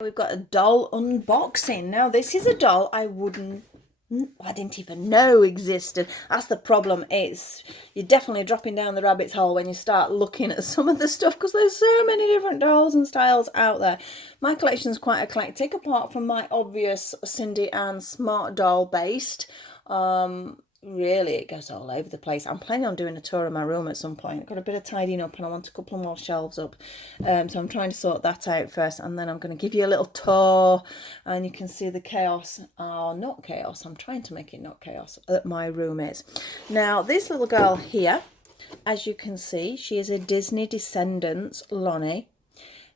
We've got a doll unboxing. Now, this is a doll I didn't even know existed. That's the problem. You're definitely dropping down the rabbit's hole when you start looking at some of the stuff, because there's so many different dolls and styles out there. My collection is quite eclectic, apart from my obvious Cindy Ann Smart doll based. Really, it goes all over the place. I'm planning on doing a tour of my room at some point. I've got a bit of tidying up and I want a couple more shelves up. So I'm trying to sort that out first, and then I'm going to give you a little tour and you can see the chaos, not chaos, I'm trying to make it not chaos, that my room is. Now, this little girl here, as you can see, she is a Disney Descendants Lonnie.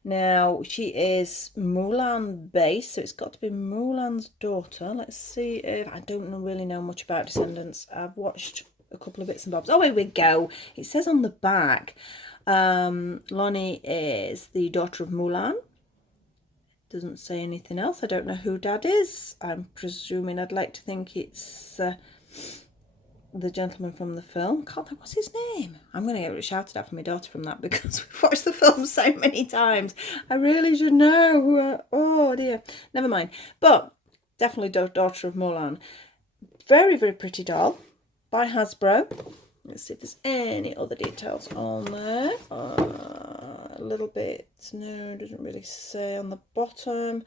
Now, she is Mulan based, so it's got to be Mulan's daughter. Let's see if... I don't really know much about Descendants. I've watched a couple of bits and bobs. Oh, here we go. It says on the back, Lonnie is the daughter of Mulan. Doesn't say anything else. I don't know who Dad is. I'm presuming, I'd like to think it's... the gentleman from the film. Can't think, what's his name? I'm going to get shouted at from my daughter from that, because we've watched the film so many times. I really should know. Oh dear. Never mind. But definitely daughter of Mulan. Very, very pretty doll by Hasbro. Let's see if there's any other details on there. A little bit. No, doesn't really say on the bottom.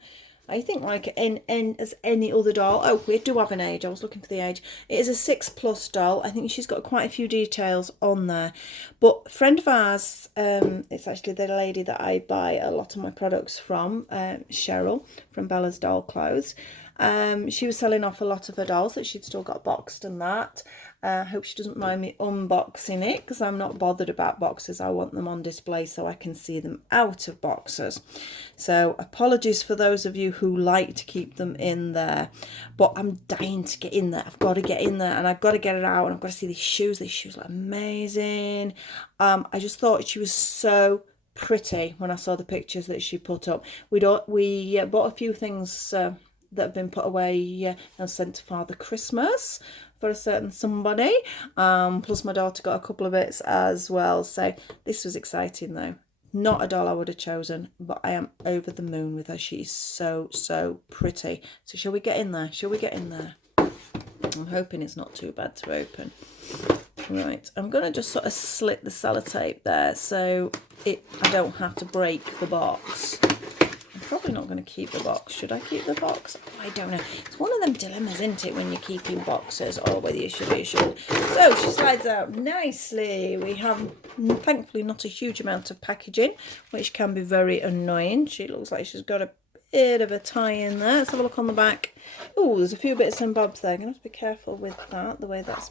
I think like as any other doll. Oh, we do have an age. I was looking for the age. It is a 6+ doll. I think she's got quite a few details on there. But a friend of ours, it's actually the lady that I buy a lot of my products from, Cheryl from Bella's Doll Clothes. She was selling off a lot of her dolls that she'd still got boxed and that. I hope she doesn't mind me unboxing it, because I'm not bothered about boxes. I want them on display so I can see them out of boxes. So apologies for those of you who like to keep them in there, but I'm dying to get in there. I've got to get in there and I've got to get it out, and I've got to see these shoes. These shoes look amazing. I just thought she was so pretty when I saw the pictures that she put up. We bought a few things that have been put away and sent to Father Christmas for a certain somebody, plus my daughter got a couple of bits as well. So this was exciting though. Not a doll I would have chosen, but I am over the moon with her. She's so pretty. So shall we get in there? Shall we get in there? I'm hoping it's not too bad to open. Right, I'm going to just sort of slit the sellotape there so I don't have to break the box. I'm probably not going to keep the box. Should I keep the box? I don't know. It's one of them dilemmas, isn't it, when you're keeping boxes, or whether you should or you shouldn't. So she slides out nicely. We have, thankfully, not a huge amount of packaging, which can be very annoying. She looks like she's got a bit of a tie in there. Let's have a look on the back. Oh, there's a few bits and bobs there. I'm going to have to be careful with that, the way that's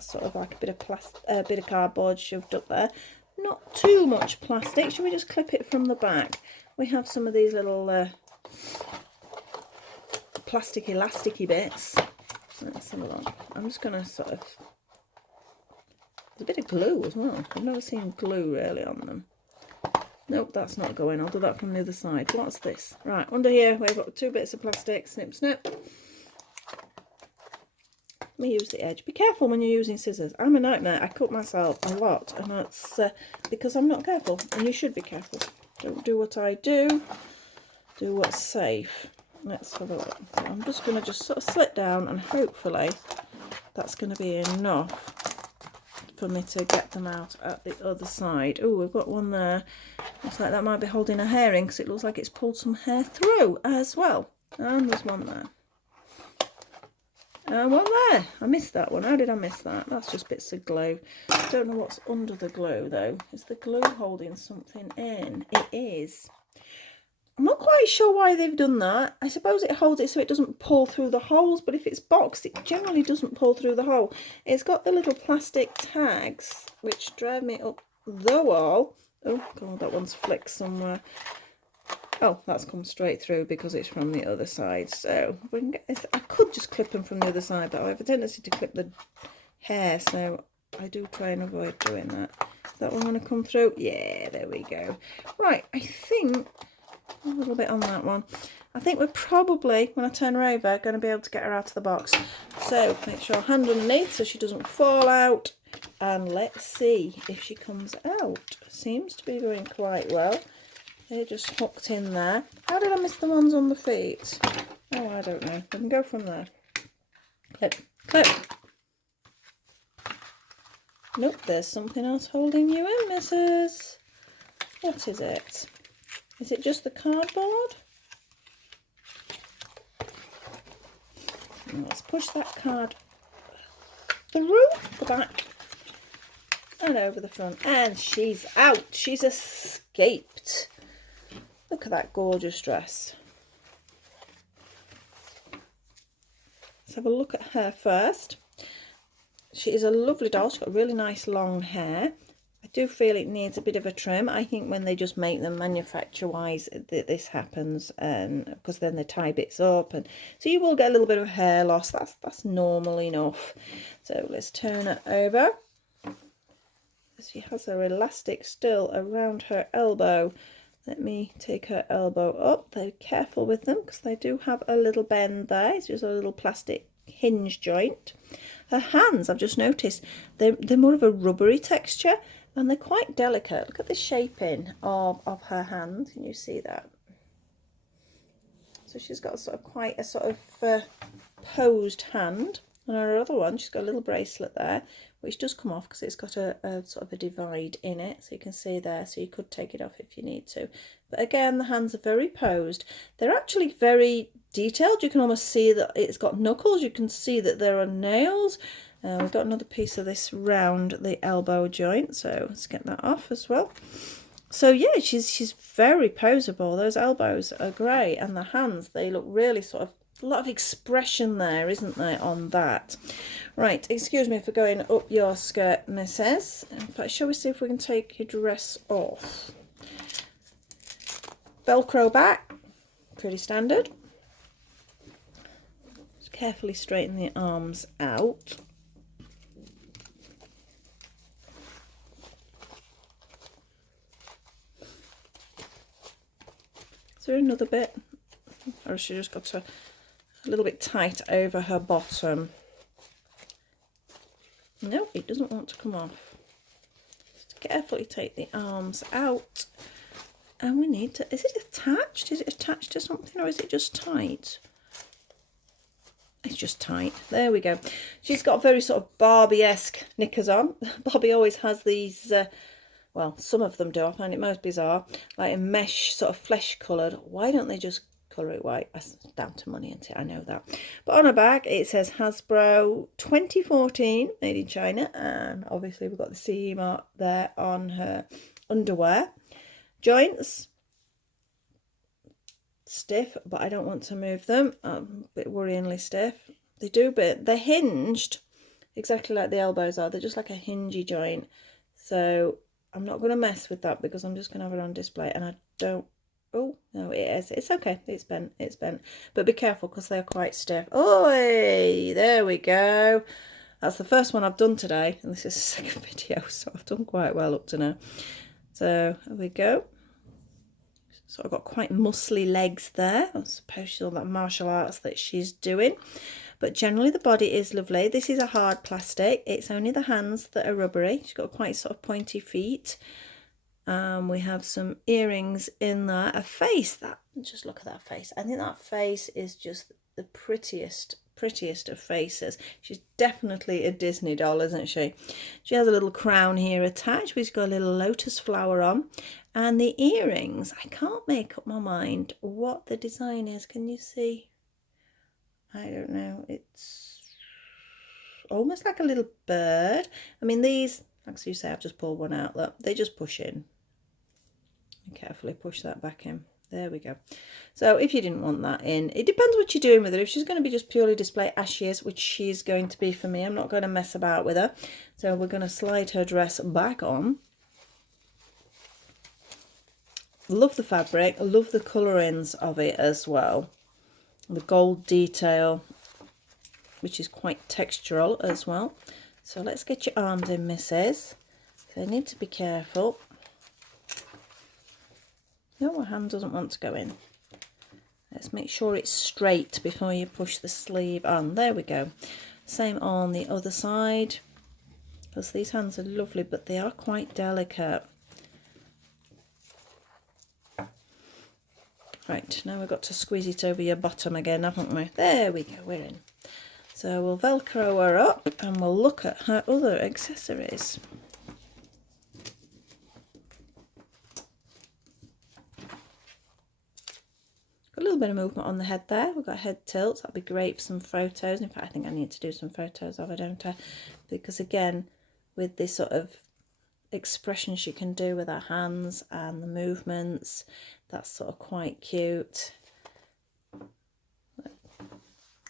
sort of like a bit of cardboard shoved up there. Not too much plastic. Should we just clip it from the back? We have some of these little plastic elasticy bits. Let's have a look. I'm just going to sort of... There's a bit of glue as well. I've never seen glue really on them. Nope, that's not going. I'll do that from the other side. What's this? Right, under here we've got 2 bits of plastic. Snip, snip. Let me use the edge. Be careful when you're using scissors. I'm a nightmare. I cut myself a lot, and that's because I'm not careful, and you should be careful. Don't do what I do. Do what's safe. Let's have a look. So I'm just going to sort of slit down, and hopefully that's going to be enough for me to get them out at the other side. Oh, we've got one there. Looks like that might be holding a hair in, because it looks like it's pulled some hair through as well. And there's one there. And one there. I missed that one. How did I miss that? That's just bits of glue. I don't know what's under the glue though. Is the glue holding something in? It is. I'm not quite sure why they've done that. I suppose it holds it so it doesn't pull through the holes, but if it's boxed, it generally doesn't pull through the hole. It's got the little plastic tags, which drive me up the wall. Oh God, that one's flicked somewhere. Oh, that's come straight through because it's from the other side. So we can get this. I could just clip them from the other side, but I have a tendency to clip the hair, so I do try and avoid doing that. Is that one going to come through? Yeah, there we go. Right, I think a little bit on that one. I think we're probably, when I turn her over, going to be able to get her out of the box. So make sure her hand underneath so she doesn't fall out. And let's see if she comes out. Seems to be going quite well. They're just hooked in there. How did I miss the ones on the feet? Oh, I don't know. We can go from there. Clip, clip. Nope, there's something else holding you in, missus. What is it? Is it just the cardboard? Let's push that card through the back and over the front. And she's out. She's escaped. Look at that gorgeous dress. Let's have a look at her first. She is a lovely doll. She's got really nice long hair. I do feel it needs a bit of a trim. I think when they just make them manufacture-wise, this happens, and because then they tie bits up, and so you will get a little bit of hair loss. That's normal enough. So let's turn it over. She has her elastic still around her elbow. Let me take her elbow up. They're careful with them because they do have a little bend there. It's just a little plastic hinge joint. Her hands, I've just noticed, they're more of a rubbery texture, and they're quite delicate. Look at the shaping of her hand. Can you see that? So she's got quite a sort of posed hand. And her other one, she's got a little bracelet there, which does come off because it's got a sort of a divide in it. So you can see there, so you could take it off if you need to. But again, the hands are very posed. They're actually very detailed. You can almost see that it's got knuckles. You can see that there are nails. We've got another piece of this round the elbow joint, so let's get that off as well. So yeah, she's very poseable. Those elbows are great, and the hands, they look really sort of, a lot of expression there, isn't there, on that? Right, excuse me for going up your skirt, missus. But shall we see if we can take your dress off? Velcro back, pretty standard. Just carefully straighten the arms out. Is there another bit? Or has she just got a little bit tight over her bottom? No, it doesn't want to come off. Just carefully take the arms out. And we need to, is it attached? Is it attached to something, or is it just tight? It's just tight. There we go. She's got very sort of Barbie-esque knickers on. Barbie always has these, well, some of them do. I find it most bizarre. Like a mesh, sort of flesh coloured. Why don't they just colour it white? That's down to money, isn't it? I know that. But on her back, it says Hasbro 2014, made in China. And obviously we've got the CE mark there on her underwear. Joints. Stiff, but I don't want to move them. A bit worryingly stiff. They do, but they're hinged exactly like the elbows are. They're just like a hingy joint. So I'm not going to mess with that because I'm just going to have it on display, and I don't. Oh no, it is. It's okay. It's bent. It's bent. But be careful because they're quite stiff. Oh, there we go. That's the first one I've done today, and this is the second video, so I've done quite well up to now. So there we go. So I've got quite muscly legs there. I suppose she's all that martial arts that she's doing. But generally the body is lovely. This is a hard plastic. It's only the hands that are rubbery. She's got quite sort of pointy feet. We have some earrings in there. A face, that, just look at that face. I think that face is just the prettiest of faces. She's definitely a Disney doll, isn't she? She has a little crown here attached. We've got a little lotus flower on. And the earrings, I can't make up my mind what the design is. Can you see? I don't know. It's almost like a little bird. I mean, these, like you say, I've just pulled one out. Look, they just push in. And carefully push that back in. There we go. So if you didn't want that in, it depends what you're doing with her. If she's going to be just purely display as she is, which she's going to be for me, I'm not going to mess about with her. So we're going to slide her dress back on. Love the fabric. I love the colourings of it as well. The gold detail, which is quite textural as well. So let's get your arms in, missus. They need to be careful. No, my hand doesn't want to go in. Let's make sure it's straight before you push the sleeve on. There we go. Same on the other side. Because these hands are lovely, but they are quite delicate. Right, now we've got to squeeze it over your bottom again, haven't we? There we go, we're in. So we'll Velcro her up and we'll look at her other accessories. Got a little bit of movement on the head there. We've got head tilts. That'd be great for some photos. In fact, I think I need to do some photos of her, don't I? Because again, with this sort of expression she can do with her hands and the movements, that's sort of quite cute.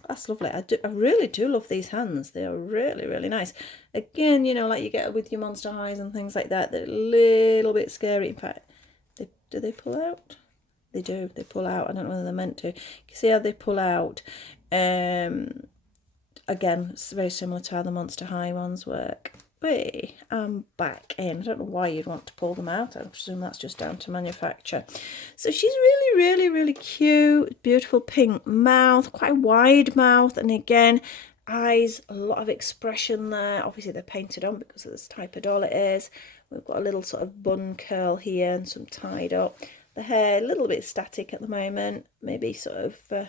That's lovely. I really do love these hands. They are really, really nice. Again, you know, like you get with your Monster Highs and things like that, they're a little bit scary. In fact, do they pull out? They do. They pull out. I don't know whether they're meant to. You can see how they pull out. Again, it's very similar to how the Monster High ones work. Wait, I'm back in. I don't know why you'd want to pull them out. I presume that's just down to manufacture. So she's really, really, really cute. Beautiful pink mouth, quite a wide mouth. And again, eyes, a lot of expression there. Obviously, they're painted on because of this type of doll it is. We've got a little sort of bun curl here and some tied up. The hair, a little bit static at the moment. Maybe sort of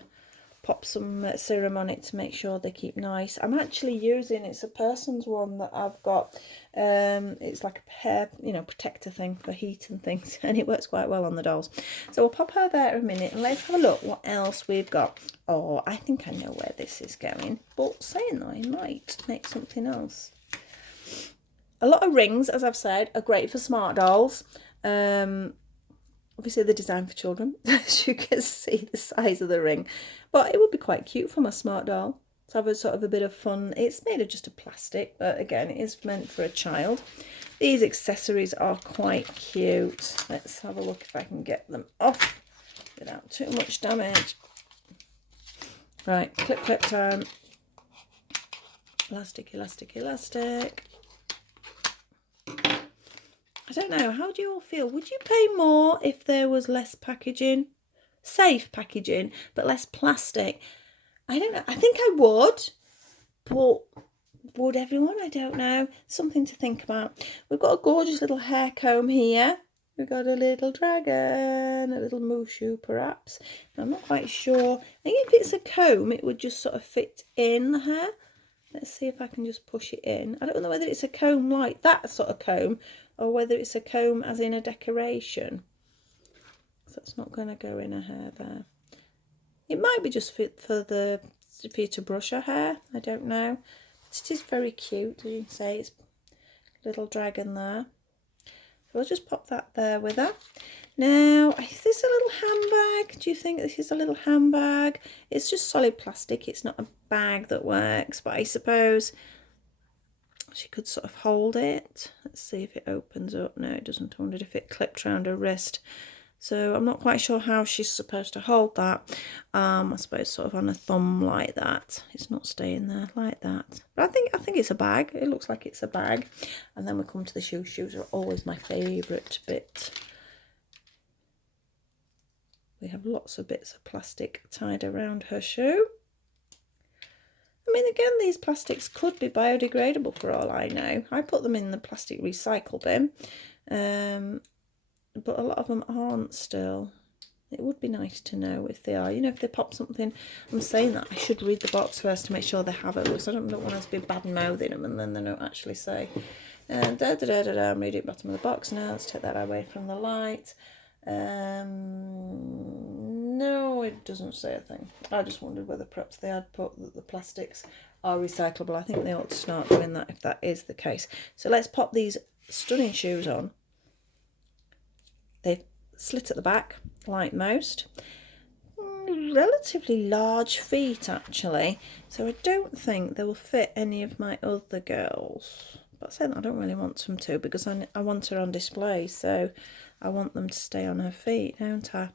pop some serum on it to make sure they keep nice. I'm actually using, it's a person's one that I've got. It's like a hair, you know, protector thing for heat and things, and it works quite well on the dolls. So we'll pop her there in a minute and let's have a look what else we've got. Oh, I think I know where this is going, but saying that, I might make something else. A lot of rings, as I've said, are great for smart dolls. Obviously they're designed for children, as you can see the size of the ring. But it would be quite cute for my smart doll to have a sort of a bit of fun. It's made of just a plastic, but again, it is meant for a child. These accessories are quite cute. Let's have a look if I can get them off without too much damage. Right, clip time. Elastic, elastic, elastic. I don't know, how do you all feel? Would you pay more if there was less packaging? Safe packaging, but less plastic? I don't know. I think I would, but would everyone? I don't know. Something to think about. We've got a gorgeous little hair comb here. We've got a little dragon, a little Mushu perhaps. I'm not quite sure. I think if it's a comb, it would just sort of fit in the hair. Let's see if I can just push it in. I don't know whether it's a comb like that sort of comb, or whether it's a comb as in a decoration. So it's not going to go in her hair there. It might be just fit for you to brush her hair. I don't know. But it is very cute, as you can say. It's a little dragon there. So I'll just pop that there with her. Now, is this a little handbag? Do you think this is a little handbag? It's just solid plastic. It's not a bag that works, but I suppose she could sort of hold it. Let's see if it opens up. No, it doesn't. I wondered if it clipped around her wrist. So I'm not quite sure how she's supposed to hold that. I suppose sort of on a thumb like that. It's not staying there like that. But I think it's a bag. It looks like it's a bag. And then we come to the shoes. Shoes are always my favourite bit. We have lots of bits of plastic tied around her shoe. I mean, again, these plastics could be biodegradable for all I know. I put them in the plastic recycle bin, but a lot of them aren't still. It would be nice to know if they are. You know, if they pop something, I'm saying that I should read the box first to make sure they have it, because I don't want us to be bad-mouthing them and then they don't actually say. I'm reading the bottom of the box now. Let's take that away from the light. No, it doesn't say a thing. I just wondered whether perhaps they had put that the plastics are recyclable. I think they ought to start doing that if that is the case. So let's pop these stunning shoes on. They've slit at the back, like most. Relatively large feet, actually. So I don't think they will fit any of my other girls. But saying that, I don't really want them to, because I want her on display, so I want them to stay on her feet, don't I?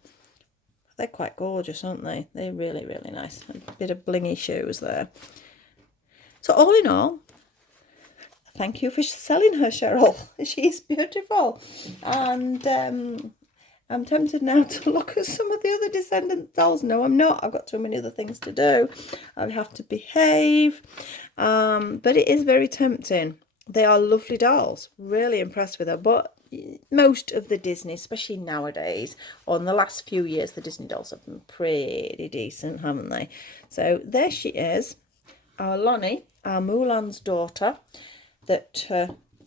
They're quite gorgeous, aren't they? They're really, really nice. A bit of blingy shoes there. So all in all, thank you for selling her, Cheryl. She's beautiful. And I'm tempted now to look at some of the other Descendant dolls. No, I'm not. I've got too many other things to do. I have to behave. But it is very tempting. They are lovely dolls. Really impressed with her. But most of the Disney, especially nowadays, or in the last few years, the Disney dolls have been pretty decent, haven't they? So there she is, our Lonnie, our Mulan's daughter, that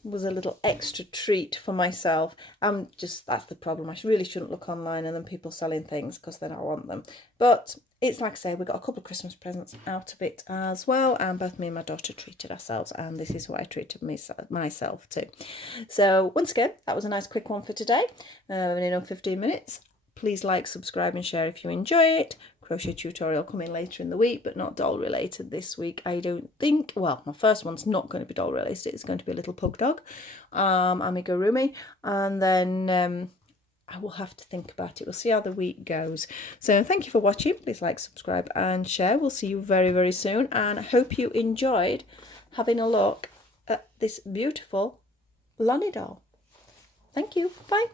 was a little extra treat for myself. That's the problem. I really shouldn't look online and then people selling things because then I want them. But it's like I say, we got a couple of Christmas presents out of it as well, and both me and my daughter treated ourselves, and this is what I treated myself too. So once again, that was a nice quick one for today. Only 15 minutes. Please like, subscribe and share if you enjoy it. Crochet tutorial coming later in the week, but not doll related this week, I don't think. Well, my first one's not going to be doll related. It's going to be a little pug dog, amigurumi, and then I will have to think about it. We'll see how the week goes. So thank you for watching. Please like, subscribe and share. We'll see you very, very soon, and I hope you enjoyed having a look at this beautiful Lonnie doll. Thank you. Bye.